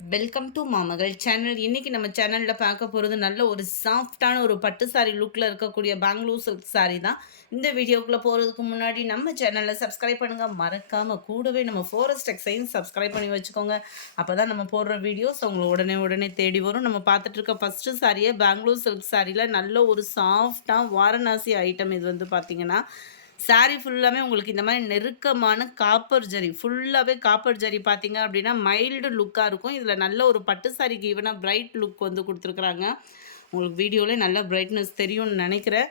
Welcome to மாமகள் channel. இன்னைக்கு நம்ம சேனல்ல பார்க்க போகிறது நல்ல ஒரு சாஃப்டான ஒரு பட்டு சாரி லுக்கில் இருக்கக்கூடிய பெங்களூர் சில்க் சாரி தான். இந்த வீடியோக்குள்ளே போகிறதுக்கு முன்னாடி நம்ம சேனலில் சப்ஸ்கிரைப் பண்ணுங்கள். மறக்காமல் கூடவே நம்ம ஃபாரஸ்ட் டெக்ஸையும் சப்ஸ்கிரைப் பண்ணி வச்சுக்கோங்க. அப்போ தான் நம்ம போடுற வீடியோஸ் உங்களை உடனே தேடி வரும். நம்ம பார்த்துட்டு இருக்க ஃபஸ்ட்டு சாரியை பெங்களூர் சில்க் சாரியில் நல்ல ஒரு சாஃப்டாக வாரணாசி ஐட்டம். இது வந்து பார்த்திங்கன்னா சாரீ ஃபுல்லாமே உங்களுக்கு இந்த மாதிரி நெருக்கமான காப்பர் ஜரி, ஃபுல்லாகவே காப்பர் ஜரி பார்த்தீங்க அப்படின்னா மைல்டு லுக்காக இருக்கும். இதில் நல்ல ஒரு பட்டு சாரிக்கு ஈவனாக பிரைட் லுக் வந்து கொடுத்துருக்குறாங்க. உங்களுக்கு வீடியோவில் நல்ல பிரைட்னஸ் தெரியும்னு நினைக்கிறேன்.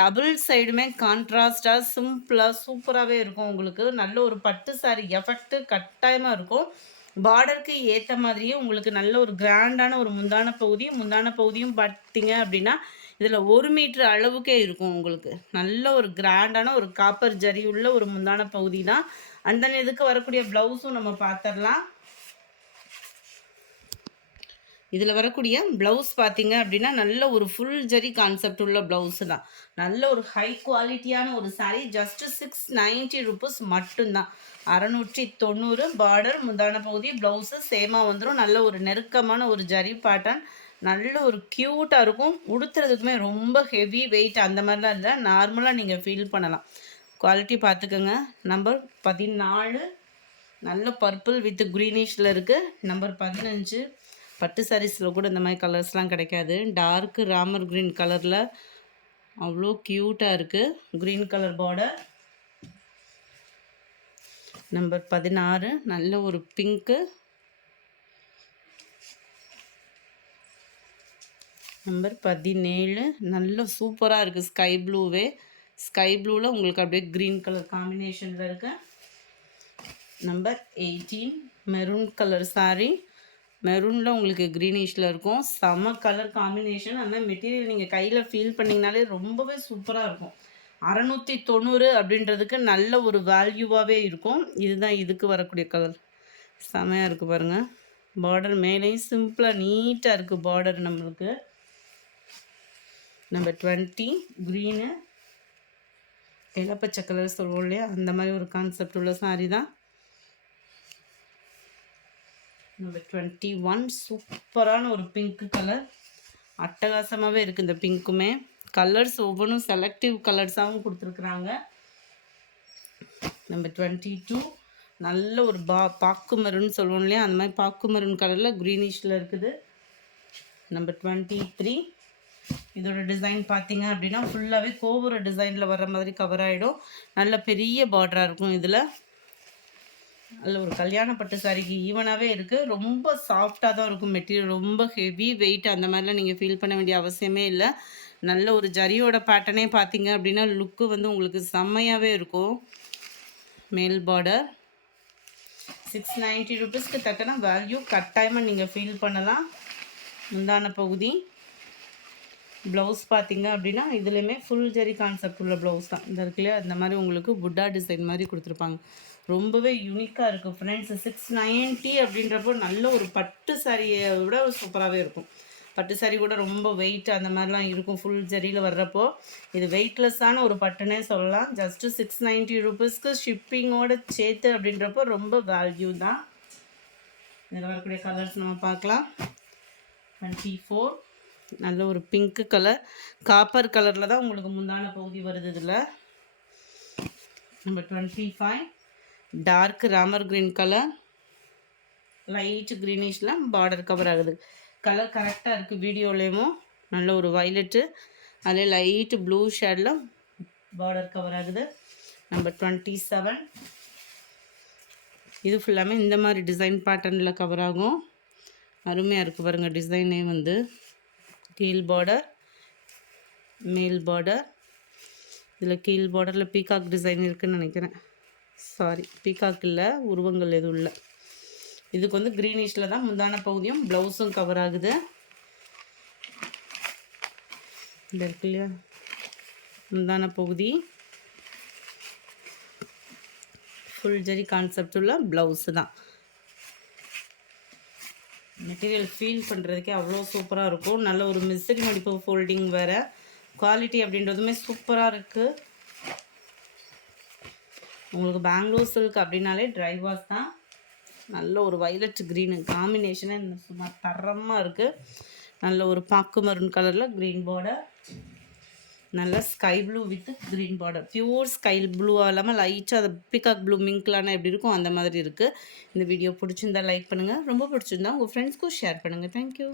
டபுள் சைடுமே கான்ட்ராஸ்டாக சிம்பிளாக சூப்பராகவே இருக்கும். உங்களுக்கு நல்ல ஒரு பட்டு சாரி எஃபெக்ட்டு கட்டாயமாக இருக்கும். பார்டருக்கு ஏற்ற மாதிரியே உங்களுக்கு நல்ல ஒரு கிராண்டான ஒரு முந்தான பகுதியும் பார்த்தீங்க அப்படின்னா இதில் 1 மீட்டர் அளவுக்கே இருக்கும். உங்களுக்கு நல்ல ஒரு கிராண்டான ஒரு காப்பர் ஜரி உள்ள ஒரு முந்தான பகுதி தான். அந்த இதுக்கு வரக்கூடிய ப்ளவுஸும் நம்ம பார்த்துடலாம். இதில் வரக்கூடிய ப்ளவுஸ் பார்த்தீங்க அப்படின்னா நல்ல ஒரு ஃபுல் ஜரி கான்செப்ட் உள்ள ப்ளவுஸு தான். நல்ல ஒரு ஹை குவாலிட்டியான ஒரு சாரீ. ஜஸ்ட்டு 690 ருபீஸ் மட்டும்தான். 690 பார்டர் முந்தான பகுதி ப்ளவுஸு சேமாக வந்துடும். நல்ல ஒரு நெருக்கமான ஒரு ஜரி பேட்டர்ன். நல்ல ஒரு க்யூட்டாக இருக்கும். உடுத்துறதுக்குமே ரொம்ப ஹெவி வெயிட் அந்த மாதிரிலாம் இல்லை. நார்மலாக நீங்கள் ஃபீல் பண்ணலாம். குவாலிட்டி பார்த்துக்கோங்க. நம்பர் 14 நல்ல பர்பிள் வித் க்ரீனிஷில் இருக்குது. நம்பர் 15 பட்டு சாரீஸில் கூட இந்த மாதிரி கலர்ஸ்லாம் கிடைக்காது. டார்க்கு ராமர் க்ரீன் கலரில் அவ்வளோ க்யூட்டாக இருக்குது. Green colour border. நம்பர் 16 நல்ல ஒரு பிங்க்கு. நம்பர் 17 நல்ல சூப்பராக இருக்குது. ஸ்கை ப்ளூவே, ஸ்கை ப்ளூவில் உங்களுக்கு அப்படியே க்ரீன் கலர் காம்பினேஷனில் இருக்குது. Number 18 maroon colour sari. மெரூனில் உங்களுக்கு க்ரீனிஷில் இருக்கும். செம கலர் காம்பினேஷன். ஆனால் மெட்டீரியல் நீங்கள் கையில் ஃபீல் பண்ணிங்கனாலே ரொம்பவே சூப்பராக இருக்கும். 690 அப்படின்றதுக்கு நல்ல ஒரு வேல்யூவாகவே இருக்கும். இதுதான் இதுக்கு வரக்கூடிய கலர். செமையாக இருக்குது பாருங்கள். பார்டர் மேலேயும் சிம்பிளாக நீட்டாக இருக்குது பார்டர் நம்மளுக்கு. நம்பர் 20 க்ரீனு, இலப்பச்சை கலர் சொல்லுவோம் இல்லையா, அந்த மாதிரி ஒரு கான்செப்ட் உள்ள சாரீ தான். நம்பர் 21 சூப்பரான ஒரு பிங்க் கலர். அட்டகாசமாகவே இருக்குது இந்த பிங்க்குமே. கலர்ஸ் ஒவ்வொன்றும் செலக்டிவ் கலர்ஸாகவும் கொடுத்துருக்குறாங்க. நம்பர் 22 நல்ல ஒரு பாக்கு மருன்னு சொல்லுவோம் இல்லையா, அந்த மாதிரி பாக்கு மருன் கலரில் க்ரீனிஷில் இருக்குது. நம்பர் 23 இதோட டிசைன் பார்த்தீங்க அப்படின்னா ஃபுல்லாகவே கோபுர டிசைனில் வர்ற மாதிரி கவர் ஆகிடும். நல்ல பெரிய பார்டராக இருக்கும். இதில் நல்ல ஒரு கல்யாண பட்டு சாரிக்கு ஈவனாகவே இருக்குது. ரொம்ப சாஃப்டாக தான் இருக்கும் மெட்டீரியல். ரொம்ப ஹெவி வெயிட் அந்த மாதிரிலாம் நீங்கள் ஃபீல் பண்ண வேண்டிய அவசியமே இல்லை. நல்ல ஒரு ஜரியோட பேட்டர்னே பார்த்தீங்க அப்படின்னா லுக்கு வந்து உங்களுக்கு செம்மையாகவே இருக்கும். மேல் பார்டர் 690 ருபீஸ்க்கு தக்கன வேல்யூ கட்டாயமாக நீங்கள் ஃபீல் பண்ணலாம். முந்தான பகுதி ப்ளவுஸ் பார்த்தீங்க அப்படின்னா இதுலேயுமே ஃபுல் ஜரி கான்செப்ட் உள்ள ப்ளவுஸ் தான். இந்த இருக்குல்லையா, அந்த மாதிரி உங்களுக்கு புட்டா டிசைன் மாதிரி கொடுத்துருப்பாங்க. ரொம்பவே யூனிக்காக இருக்குது ஃப்ரெண்ட்ஸ். 690 அப்படின்றப்போ நல்ல ஒரு பட்டு சாரியை விட சூப்பராகவே இருக்கும். பட்டு சாரி கூட ரொம்ப வெயிட் அந்த மாதிரிலாம் இருக்கும் ஃபுல் ஜரியில் வர்றப்போ. இது வெயிட்லெஸ்ஸான ஒரு பட்டுனே சொல்லலாம். ஜஸ்ட்டு 690 ருபீஸ்க்கு ஷிப்பிங்கோடு சேர்த்து அப்படின்றப்போ ரொம்ப வேல்யூ தான். இதில் வரக்கூடிய கலர்ஸ் நம்ம பார்க்கலாம். 24 நல்ல ஒரு பிங்க்கு கலர், காப்பர் கலரில் தான் உங்களுக்கு முந்தான பகுதி வருது. இதில் நம்பர் 25 டார்க் ராமர் க்ரீன் கலர், லைட் க்ரீனிஷில் பார்டர் கவர் ஆகுது. கலர் கரெக்டாக இருக்குது வீடியோலேயும். நல்ல ஒரு வைலட்டு, அதில் லைட் ப்ளூ ஷேடில் பார்டர் கவர் ஆகுது. நம்பர் 27 இது ஃபுல்லாமே இந்த மாதிரி டிசைன் பேட்டர்னில் கவர் ஆகும். அருமையாக இருக்குது பாருங்கள். டிசைனே வந்து கீழ் பார்டர், மேல் பார்டர். இதில் கீழ் பார்டரில் பீகாக் டிசைன் இருக்குதுன்னு நினைக்கிறேன். சாரி, பீகாக் இல்லை, உருவங்கள் எதுவும் இல்லை. இதுக்கு வந்து க்ரீனிஷில் தான் முந்தான பகுதியும் ப்ளவுஸும் கவர் ஆகுது. இந்த இருக்கு இல்லையா, முந்தான பகுதி ஃபுல் ஜரி கான்செப்ட் உள்ள ப்ளவுஸு தான். மெட்டீரியல் ஃபீல் பண்ணுறதுக்கே அவ்வளோ சூப்பராக இருக்கும். நல்ல ஒரு மிஸ்ஸரி மடிப்பு ஃபோல்டிங் வேறு. குவாலிட்டி அப்படின்றதுமே சூப்பராக இருக்குது. உங்களுக்கு பெங்களூர் சில்க் அப்படின்னாலே ட்ரை வாஷ் தான். நல்ல ஒரு வயலட் க்ரீனு காம்பினேஷனே சும்மா தரமாக இருக்குது. நல்ல ஒரு பாக்கு மரூன் கலரில் க்ரீன் பார்டர், நல்ல sky blue with green border. Pure sky ப்ளூவாக இல்லாமல் லைட்டாக அது பிகாக் ப்ளூ மிங்க்லான எப்படி இருக்கும் அந்த மாதிரி இருக்குது. இந்த வீடியோ பிடிச்சிருந்தா லைக் பண்ணுங்கள், ரொம்ப பிடிச்சிருந்தா உங்கள் ஃப்ரெண்ட்ஸ்க்கும் ஷேர் பண்ணுங்கள். தேங்க்யூ.